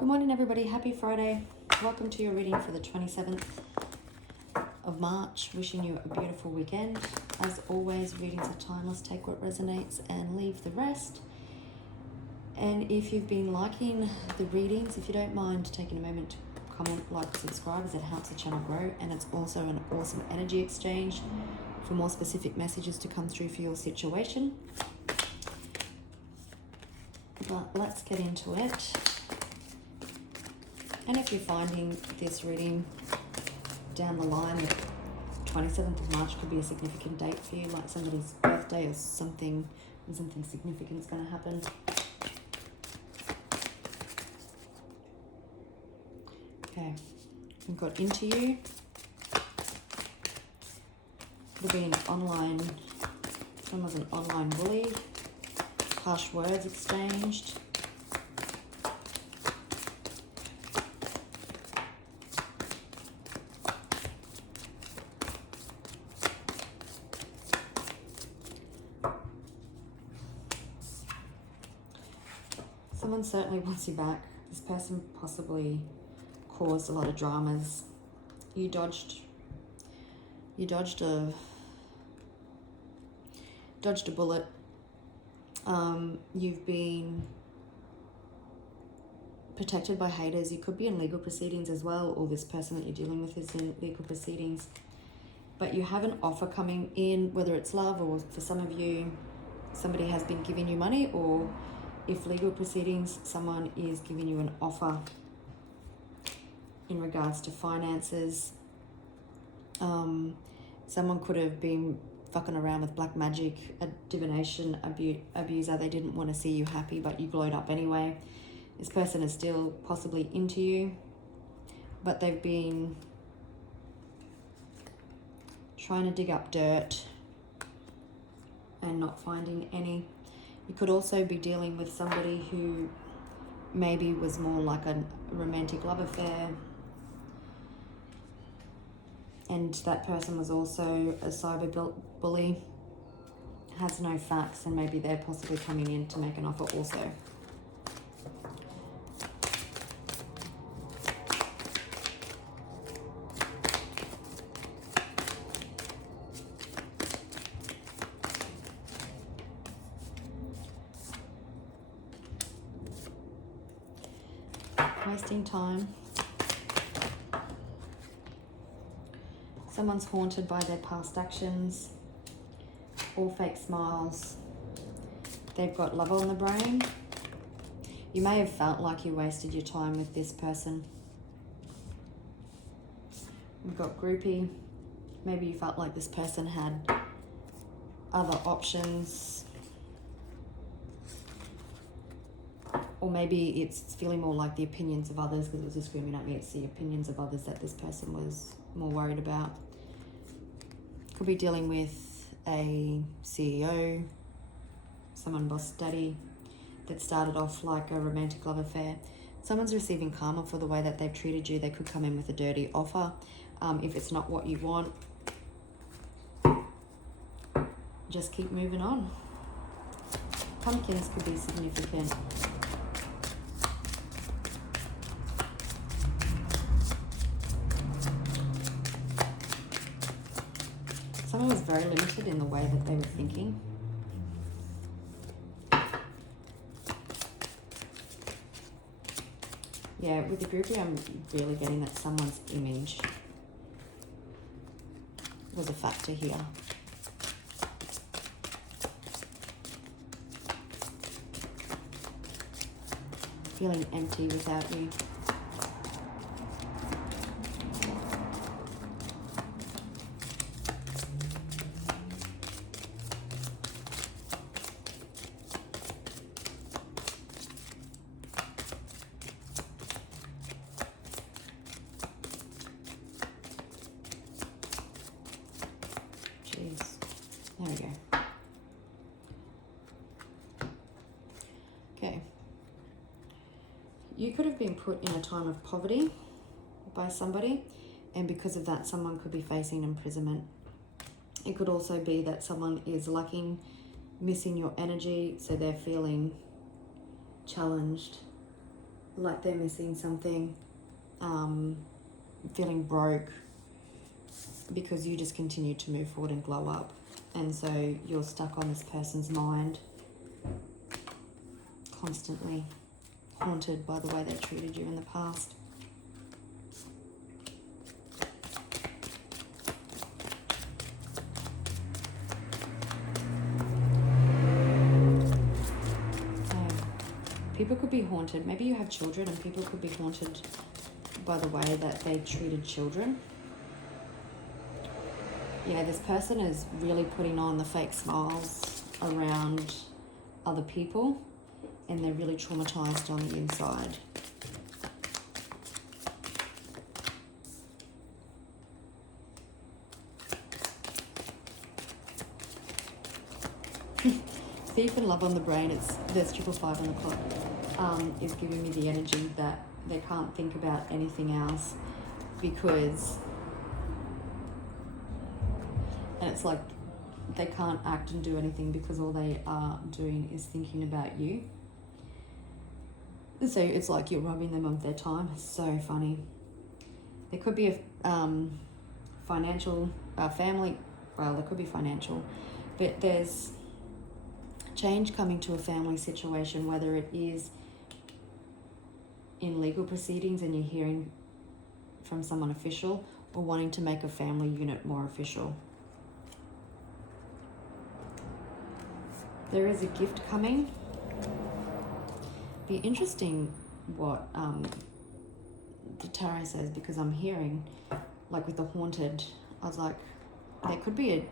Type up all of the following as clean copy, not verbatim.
Good morning, everybody. Happy Friday. Welcome to your reading for the 27th of March. Wishing you a beautiful weekend. As always, readings are timeless. Take what resonates and leave the rest. And if you've been liking the readings, if you don't mind taking a moment to comment, like, subscribe, as it helps the channel grow. And it's also an awesome energy exchange for more specific messages to come through for your situation. But let's get into it. And if you're finding this reading down the line, the 27th of March could be a significant date for you, like somebody's birthday or something significant is going to happen. Okay, we've got into you. Could be an online, someone was an online bully, harsh words exchanged. Someone certainly wants you back. This person possibly caused a lot of dramas. You dodged a bullet. You've been protected by haters. You could be in legal proceedings as well, or this person that you're dealing with is in legal proceedings. But you have an offer coming in, whether it's love or for some of you, somebody has been giving you money, or if legal proceedings, someone is giving you an offer in regards to finances. Someone could have been fucking around with black magic, a divination abuser. They didn't want to see you happy, but you glowed up anyway. This person is still possibly into you, but they've been trying to dig up dirt and not finding any. You could also be dealing with somebody who maybe was more like a romantic love affair, and that person was also a cyber bully, has no facts, and maybe they're possibly coming in to make an offer also. Wasting time. Someone's haunted by their past actions. All fake smiles. They've got love on the brain. You may have felt like you wasted your time with this person. We've got groupie. Maybe you felt like this person had other options. Or maybe it's feeling more like the opinions of others, because it was just screaming at me. It's the opinions of others that this person was more worried about. Could be dealing with a CEO, someone boss daddy, that started off like a romantic love affair. Someone's receiving karma for the way that they've treated you. They could come in with a dirty offer. If it's not what you want, just keep moving on. Pumpkins could be significant. Someone was very limited in the way that they were thinking. Yeah, with the groupie, I'm really getting that someone's image was a factor here. Feeling empty without you. There we go. Okay. You could have been put in a time of poverty by somebody, and because of that, someone could be facing imprisonment. It could also be that someone is lacking, missing your energy, so they're feeling challenged, like they're missing something, feeling broke, because you just continue to move forward and glow up. And so you're stuck on this person's mind, constantly haunted by the way they treated you in the past. People could be haunted. Maybe you have children, and people could be haunted by the way that they treated children. Yeah, this person is really putting on the fake smiles around other people, and they're really traumatized on the inside. Thief and love on the brain, there's 555 on the clock, is giving me the energy that they can't think about anything else, because, and it's like they can't act and do anything because all they are doing is thinking about you. So it's like you're robbing them of their time. It's so funny. There could be a financial, family, well, there could be financial, but there's change coming to a family situation, whether it is in legal proceedings and you're hearing from someone official, or wanting to make a family unit more official. There is a gift coming. Be interesting what the tarot says, because I'm hearing, like with the haunted, I was like, there could be a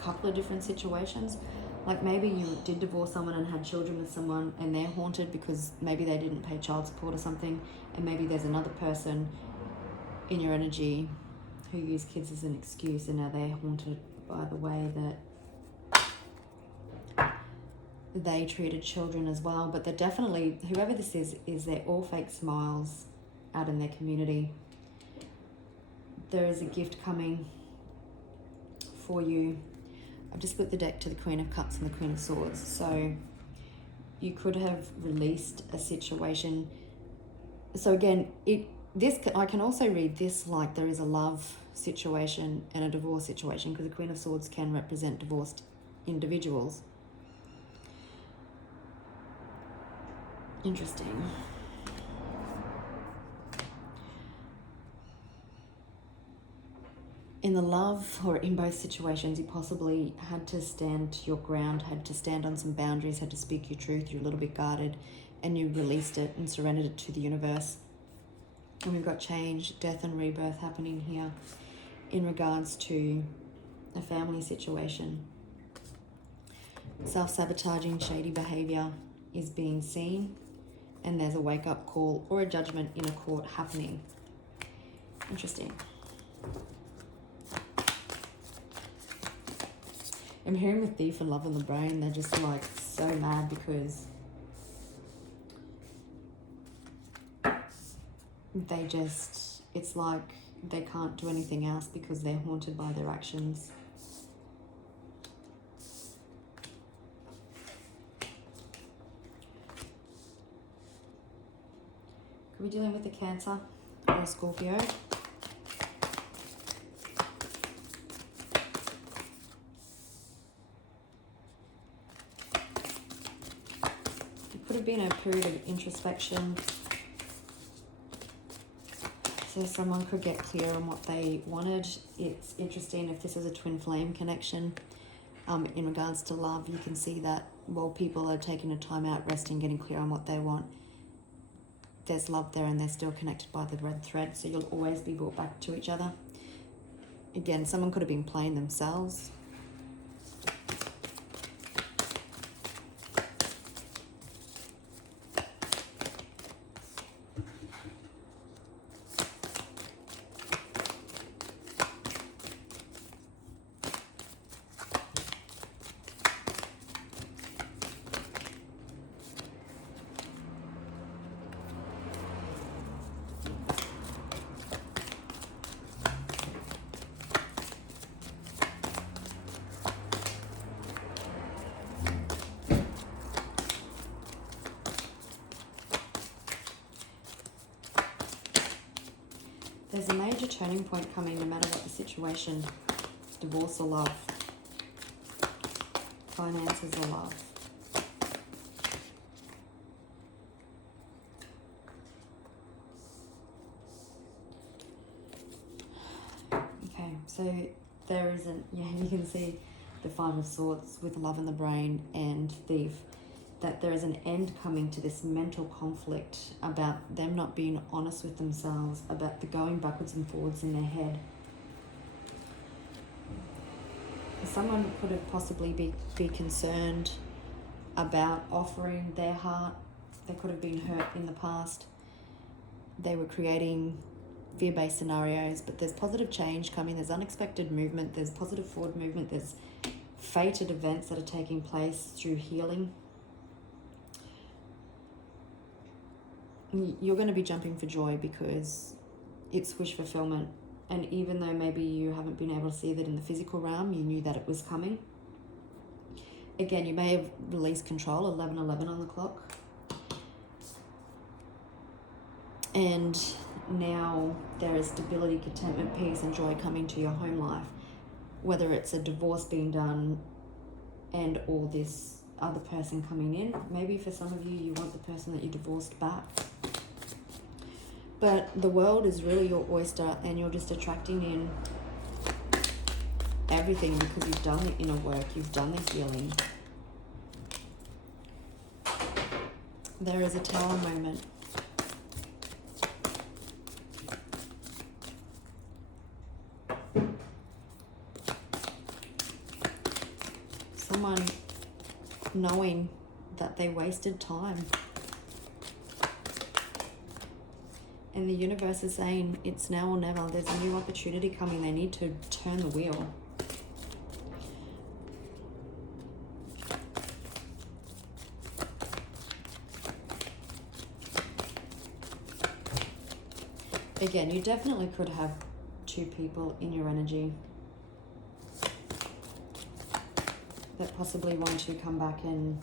couple of different situations. Like maybe you did divorce someone and had children with someone, and they're haunted because maybe they didn't pay child support or something, and maybe there's another person in your energy who used kids as an excuse, and now they're haunted by the way that they treated children as well. But they're definitely, whoever this is they're all fake smiles out in their community. There is a gift coming for you. I've just split the deck to the Queen of Cups and the Queen of Swords. So you could have released a situation. So again, I can also read this like there is a love situation and a divorce situation, because the Queen of Swords can represent divorced individuals. Interesting. In the love, or in both situations, you possibly had to stand your ground, had to stand on some boundaries, had to speak your truth. You're a little bit guarded, and you released it and surrendered it to the universe. And we've got change, death and rebirth happening here in regards to a family situation. Self-sabotaging, shady behavior is being seen, and there's a wake-up call or a judgment in a court happening. Interesting. I'm hearing with Thief and Love on the Brain, they're just like so mad because it's like they can't do anything else because they're haunted by their actions. Could be dealing with a Cancer or a Scorpio. Could have been a period of introspection. So someone could get clear on what they wanted. It's interesting if this is a twin flame connection. In regards to love, you can see that while people are taking a time out, resting, getting clear on what they want, there's love there and they're still connected by the red thread. So you'll always be brought back to each other. Again, someone could have been playing themselves. There's a major turning point coming no matter what the situation. Divorce or love. Finances or love. Okay, so there isn't, yeah, you can see the Five of Swords with love in the brain and Thief, that there is an end coming to this mental conflict about them not being honest with themselves, about the going backwards and forwards in their head. Someone could have possibly be concerned about offering their heart. They could have been hurt in the past. They were creating fear-based scenarios, but there's positive change coming. There's unexpected movement. There's positive forward movement. There's fated events that are taking place through healing. You're going to be jumping for joy because it's wish fulfillment. And even though maybe you haven't been able to see that in the physical realm, you knew that it was coming. Again, you may have released control, 11:11 on the clock. And now there is stability, contentment, peace, and joy coming to your home life. Whether it's a divorce being done and or this other person coming in. Maybe for some of you, you want the person that you divorced back. But the world is really your oyster and you're just attracting in everything because you've done the inner work, you've done the healing. There is a Tower moment. Someone knowing that they wasted time. And the universe is saying it's now or never. There's a new opportunity coming. They need to turn the wheel. Again, you definitely could have two people in your energy that possibly want to come back and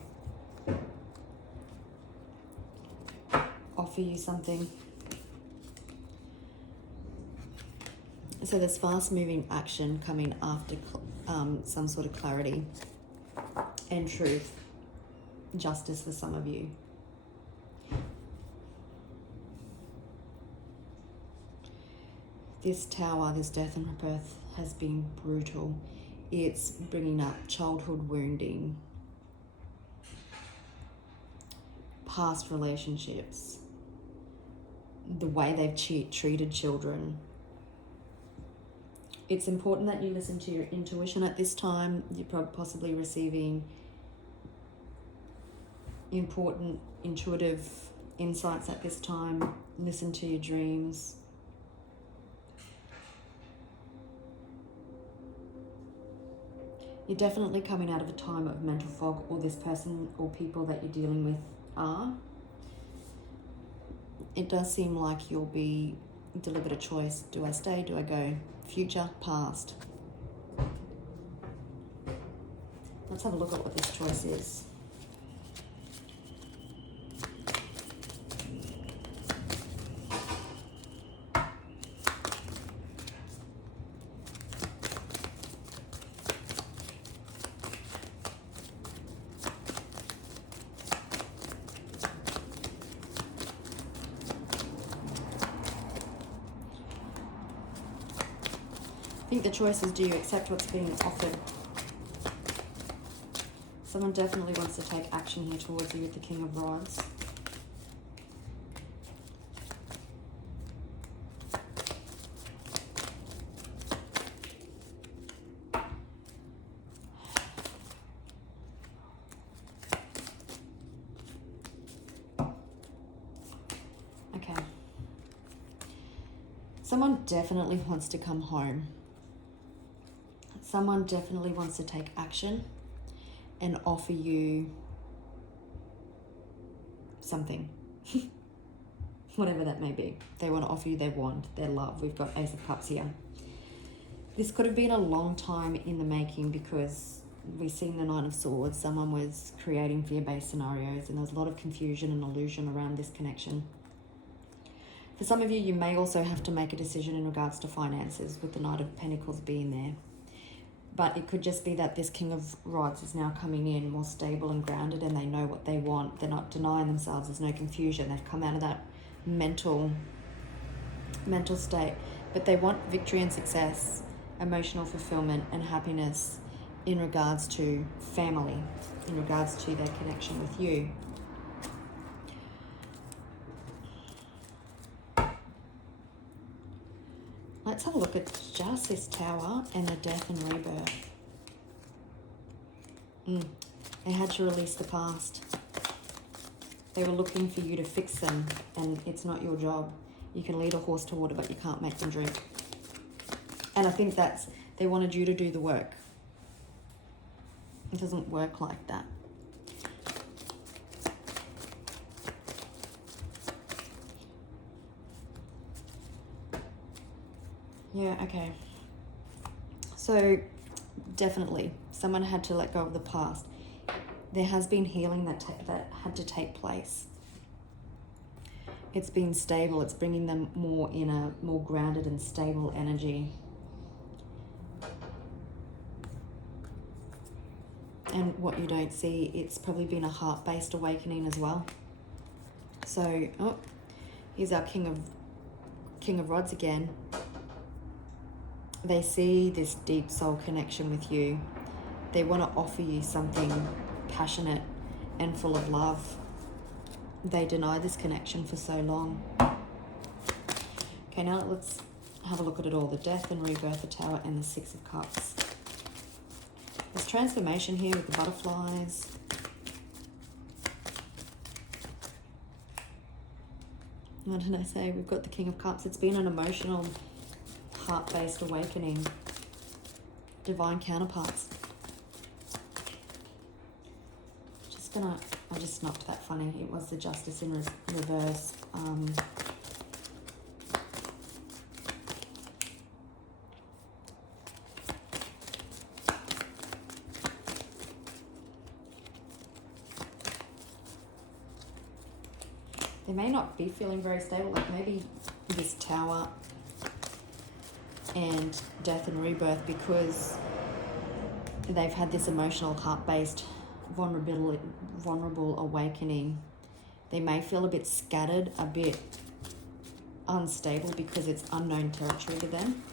offer you something. So there's fast-moving action coming after some sort of clarity and truth, justice for some of you. This Tower, this death and rebirth has been brutal. It's bringing up childhood wounding, past relationships, the way they've treated children. It's important that you listen to your intuition at this time. You're possibly receiving important intuitive insights at this time. Listen to your dreams. You're definitely coming out of a time of mental fog, or this person or people that you're dealing with are. It does seem like you'll be delivered a choice. Do I stay? Do I go? Future, past. Let's have a look at what this choice is. I think the choice is, do you accept what's being offered? Someone definitely wants to take action here towards you with the King of Rods. Okay. Someone definitely wants to come home. Someone definitely wants to take action and offer you something, whatever that may be. They want to offer you their wand, their love. We've got Ace of Cups here. This could have been a long time in the making because we've seen the Nine of Swords. Someone was creating fear-based scenarios and there was a lot of confusion and illusion around this connection. For some of you, you may also have to make a decision in regards to finances with the Knight of Pentacles being there. But it could just be that this King of Rods is now coming in more stable and grounded, and they know what they want. They're not denying themselves. There's no confusion. They've come out of that mental state. But they want victory and success, emotional fulfillment and happiness in regards to family, in regards to their connection with you. Let's have a look at just this Tower and the death and rebirth. They had to release the past. They were looking for you to fix them, and it's not your job. You can lead a horse to water, but you can't make them drink. And I think they wanted you to do the work. It doesn't work like that. Yeah, okay. So definitely someone had to let go of the past. There has been healing that had to take place. It's been stable. It's bringing them more in a more grounded and stable energy. And what you don't see, it's probably been a heart-based awakening as well. So, here's our King of Rods again. They see this deep soul connection with you. They want to offer you something passionate and full of love. They deny this connection for so long. Okay, now let's have a look at it all. The death and rebirth, the Tower, and the Six of Cups. There's transformation here with the butterflies. What did I say? We've got the King of Cups. It's been an emotional, heart-based awakening. Divine counterparts. I just snapped that funny. It was the Justice in reverse. They may not be feeling very stable, like maybe this Tower and death and rebirth, because they've had this emotional, heart-based, vulnerable awakening. They may feel a bit scattered, a bit unstable, because it's unknown territory to them.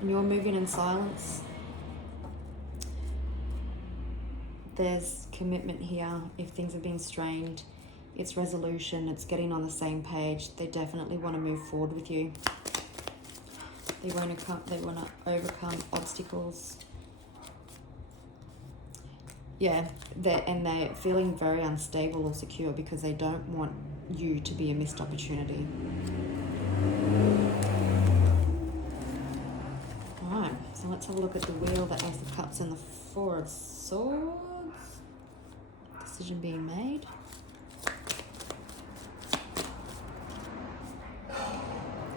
And you're moving in silence. There's commitment here. If things have been strained, it's resolution, it's getting on the same page. They definitely want to move forward with you. They want to overcome obstacles. Yeah, they're feeling very unstable or secure because they don't want you to be a missed opportunity. Alright, so let's have a look at the Wheel, the Ace of Cups, and the Four of Swords. Decision being made.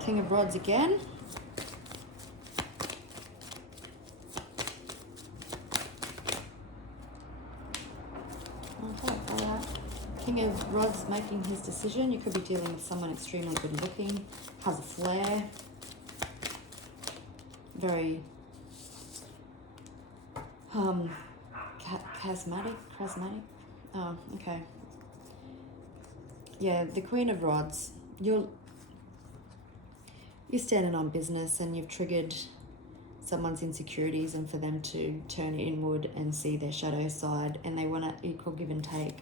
King of Rods again. Okay, I have King of Rods making his decision. You could be dealing with someone extremely good looking, has a flair, very charismatic. Oh, okay. Yeah, the Queen of Rods. You're standing on business and you've triggered someone's insecurities, and for them to turn inward and see their shadow side, and they want to equal give and take.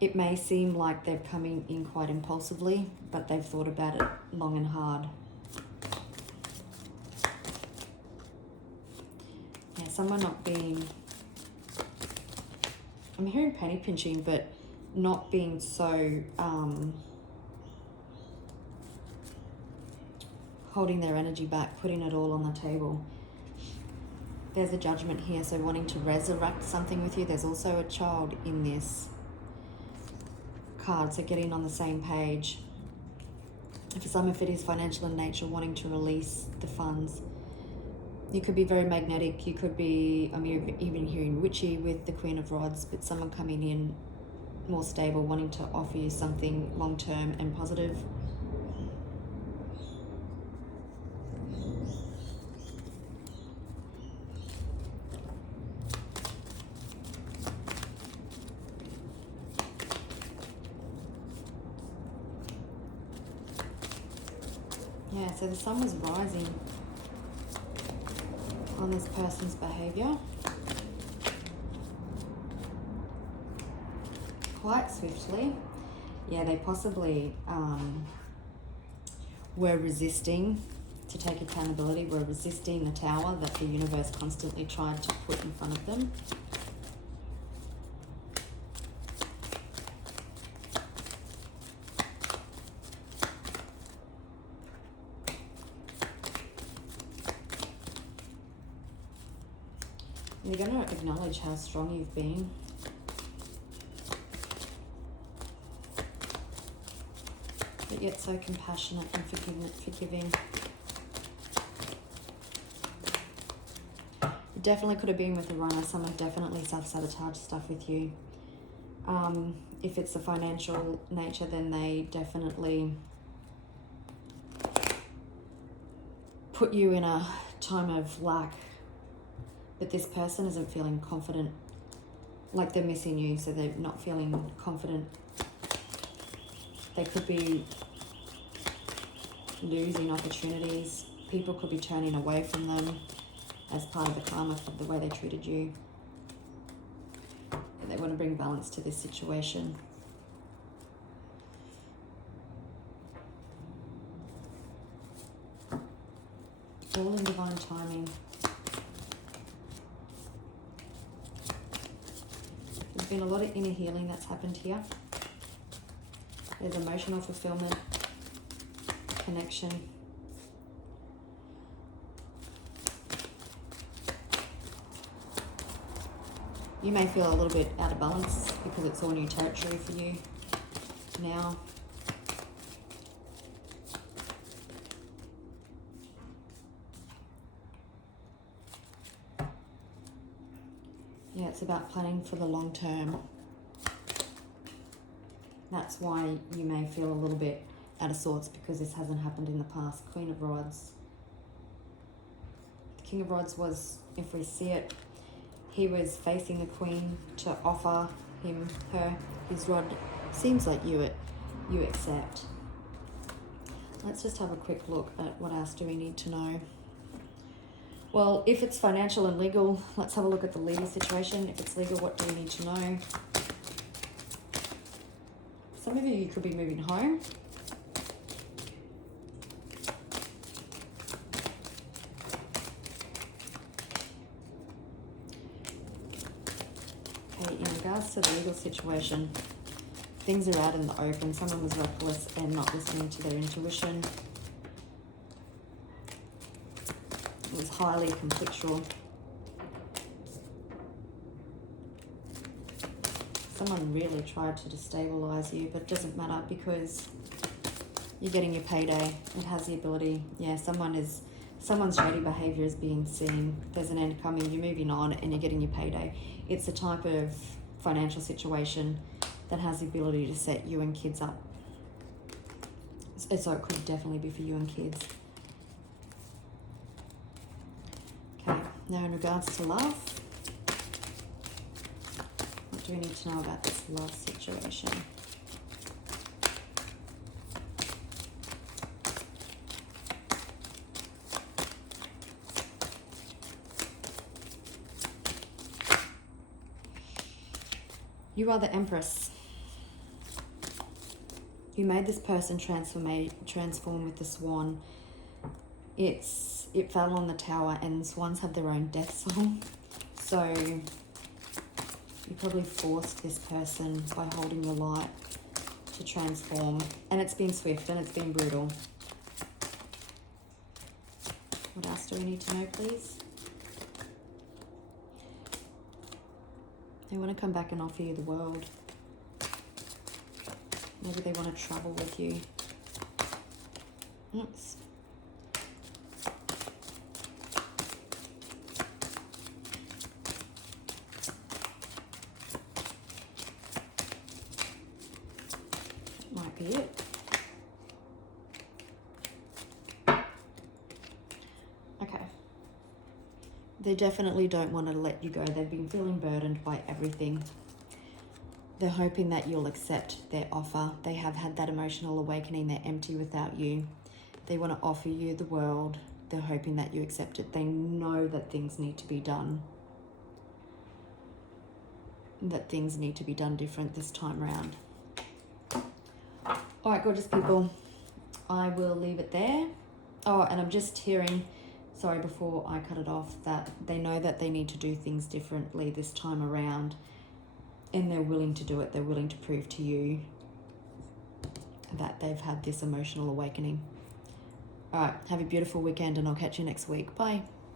It may seem like they're coming in quite impulsively, but they've thought about it long and hard. Yeah, someone not being... I'm hearing penny pinching, but not being so... holding their energy back, putting it all on the table. There's a Judgment here, so wanting to resurrect something with you. There's also a child in this card, so getting on the same page. For some, if it is financial in nature, wanting to release the funds. You could be very magnetic. You could be, I'm even hearing witchy with the Queen of Rods, but someone coming in more stable, wanting to offer you something long-term and positive. Yeah, so the sun was rising on this person's behavior quite swiftly. Yeah, they possibly were resisting to take accountability, were resisting the tower that the universe constantly tried to put in front of them. You're going to acknowledge how strong you've been. But yet so compassionate and forgiving. You definitely could have been with a runner. Someone definitely self-sabotage stuff with you. If it's a financial nature, then they definitely put you in a time of lack. But this person isn't feeling confident, like they're missing you, so they're not feeling confident. They could be losing opportunities. People could be turning away from them as part of the karma of the way they treated you. And they want to bring balance to this situation. All in divine timing. There's been a lot of inner healing that's happened here. There's emotional fulfillment, connection. You may feel a little bit out of balance because it's all new territory for you now. Yeah, it's about planning for the long term. That's why you may feel a little bit out of sorts, because this hasn't happened in the past. Queen of Rods. The King of Rods was, if we see it, he was facing the Queen to offer her his rod. Seems like you accept. Let's just have a quick look at what else do we need to know. Well, if it's financial and legal, let's have a look at the legal situation. If it's legal, what do we need to know? Some of you could be moving home. Okay, in regards to the legal situation, things are out in the open. Someone was reckless and not listening to their intuition. It was highly conflictual. Someone really tried to destabilize you, but it doesn't matter because you're getting your payday. It has the ability. Yeah, someone's shady behavior is being seen. There's an end coming. You're moving on and you're getting your payday. It's a type of financial situation that has the ability to set you and kids up. So it could definitely be for you and kids. Okay, now in regards to love, what do we need to know about this love situation? You are the Empress. You made this person transform with the swan. It fell on the tower, and swans have their own death song. So you probably forced this person by holding your light to transform. And it's been swift and it's been brutal. What else do we need to know, please? They want to come back and offer you the world. Maybe they want to travel with you. Oops. They definitely don't want to let you go. They've been feeling burdened by everything. They're hoping that you'll accept their offer. They have had that emotional awakening. They're empty without you. They want to offer you the world. They're hoping that you accept it. They know that things need to be done. That things need to be done different this time around. All right, gorgeous people. I will leave it there. Oh, and I'm just hearing, sorry, before I cut it off, that they know that they need to do things differently this time around. And they're willing to do it. They're willing to prove to you that they've had this emotional awakening. All right, have a beautiful weekend and I'll catch you next week. Bye.